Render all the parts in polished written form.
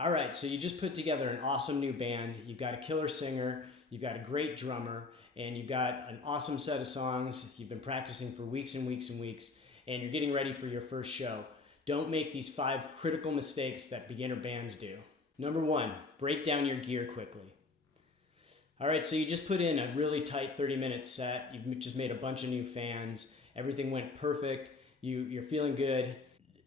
All right, so you just put together an awesome new band. You've got a killer singer, you've got a great drummer, and you've got an awesome set of songs. You've been practicing for weeks and weeks and weeks, and you're getting ready for your first show. Don't make these 5 critical mistakes that beginner bands do. Number 1, break down your gear quickly. All right, so you just put in a really tight 30-minute set. You've just made a bunch of new fans. Everything went perfect. You're feeling good.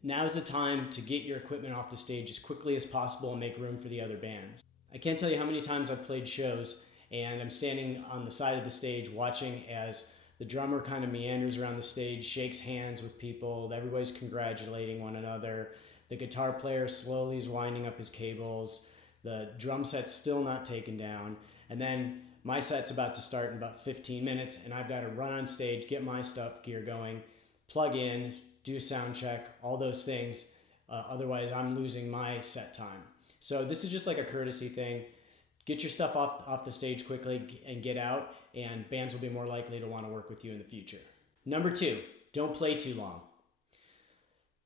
Now's the time to get your equipment off the stage as quickly as possible and make room for the other bands. I can't tell you how many times I've played shows and I'm standing on the side of the stage watching as the drummer kind of meanders around the stage, shakes hands with people, everybody's congratulating one another. The guitar player slowly is winding up his cables. The drum set's still not taken down. And then my set's about to start in about 15 minutes and I've got to run on stage, get my gear going, plug in, do sound check, all those things. Otherwise, I'm losing my set time. So this is just like a courtesy thing. Get your stuff off the stage quickly and get out, and bands will be more likely to want to work with you in the future. Number 2, don't play too long.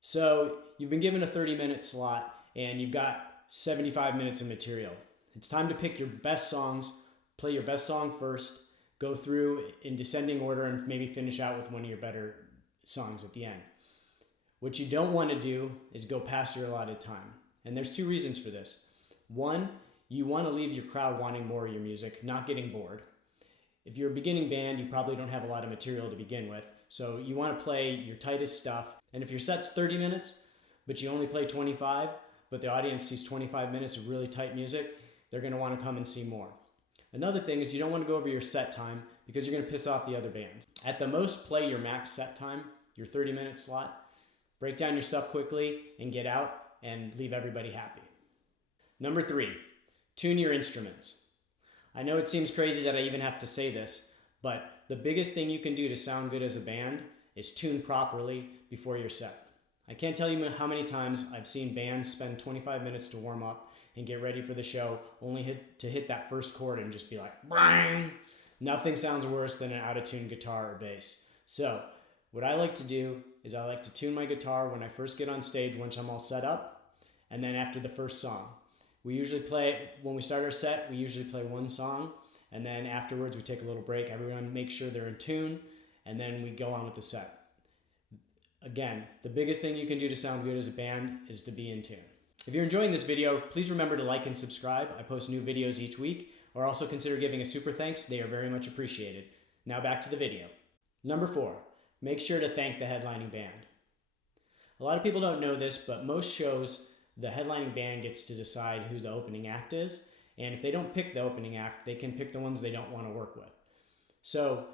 So you've been given a 30-minute slot and you've got 75 minutes of material. It's time to pick your best songs, play your best song first, go through in descending order, and maybe finish out with one of your better songs at the end. What you don't want to do is go past your allotted time. And there's 2 reasons for this. 1, you want to leave your crowd wanting more of your music, not getting bored. If you're a beginning band, you probably don't have a lot of material to begin with. So you want to play your tightest stuff. And if your set's 30 minutes, but you only play 25, but the audience sees 25 minutes of really tight music, they're going to want to come and see more. Another thing is you don't want to go over your set time because you're going to piss off the other bands. At the most, play your max set time, your 30-minute slot. Break down your stuff quickly and get out and leave everybody happy. Number 3, tune your instruments. I know it seems crazy that I even have to say this, but the biggest thing you can do to sound good as a band is tune properly before your set. I can't tell you how many times I've seen bands spend 25 minutes to warm up and get ready for the show, only to hit that first chord and just be like, bang! Nothing sounds worse than an out-of-tune guitar or bass. So what I like to do is I like to tune my guitar when I first get on stage once I'm all set up, and then after the first song. We usually play, when we start our set, we usually play one song, and then afterwards we take a little break. Everyone makes sure they're in tune, and then we go on with the set. Again, the biggest thing you can do to sound good as a band is to be in tune. If you're enjoying this video, please remember to like and subscribe. I post new videos each week, or also consider giving a super thanks. They are very much appreciated. Now back to the video. Number 4, make sure to thank the headlining band. A lot of people don't know this, but most shows, the headlining band gets to decide who the opening act is, and if they don't pick the opening act, they can pick the ones they don't want to work with. So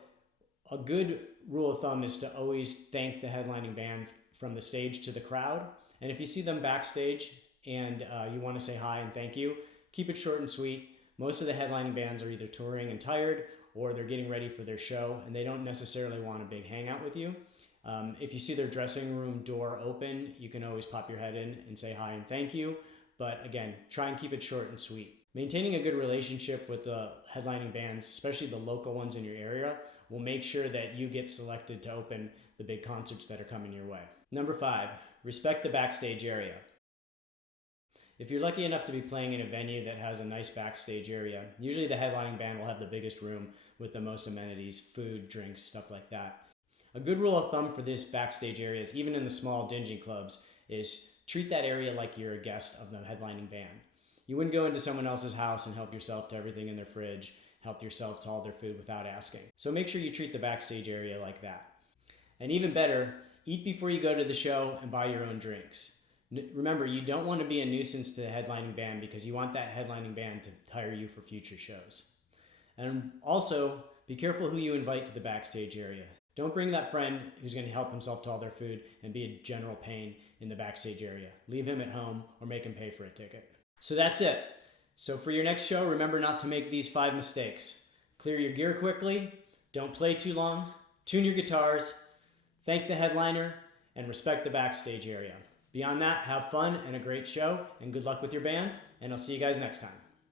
a good rule of thumb is to always thank the headlining band from the stage to the crowd, and if you see them backstage and you want to say hi and thank you, keep it short and sweet. Most of the headlining bands are either touring and tired, or they're getting ready for their show, and they don't necessarily want a big hangout with you. If you see their dressing room door open, you can always pop your head in and say hi and thank you. But again, try and keep it short and sweet. Maintaining a good relationship with the headlining bands, especially the local ones in your area, will make sure that you get selected to open the big concerts that are coming your way. Number 5, respect the backstage area. If you're lucky enough to be playing in a venue that has a nice backstage area, usually the headlining band will have the biggest room with the most amenities, food, drinks, stuff like that. A good rule of thumb for this backstage areas, even in the small dingy clubs, is treat that area like you're a guest of the headlining band. You wouldn't go into someone else's house and help yourself to everything in their fridge, help yourself to all their food without asking. So make sure you treat the backstage area like that. And even better, eat before you go to the show and buy your own drinks. Remember, you don't want to be a nuisance to the headlining band because you want that headlining band to hire you for future shows. And also, be careful who you invite to the backstage area. Don't bring that friend who's going to help himself to all their food and be a general pain in the backstage area. Leave him at home or make him pay for a ticket. So that's it. So for your next show, remember not to make these 5 mistakes. Clear your gear quickly, don't play too long, tune your guitars, thank the headliner, and respect the backstage area. Beyond that, have fun and a great show, and good luck with your band, and I'll see you guys next time.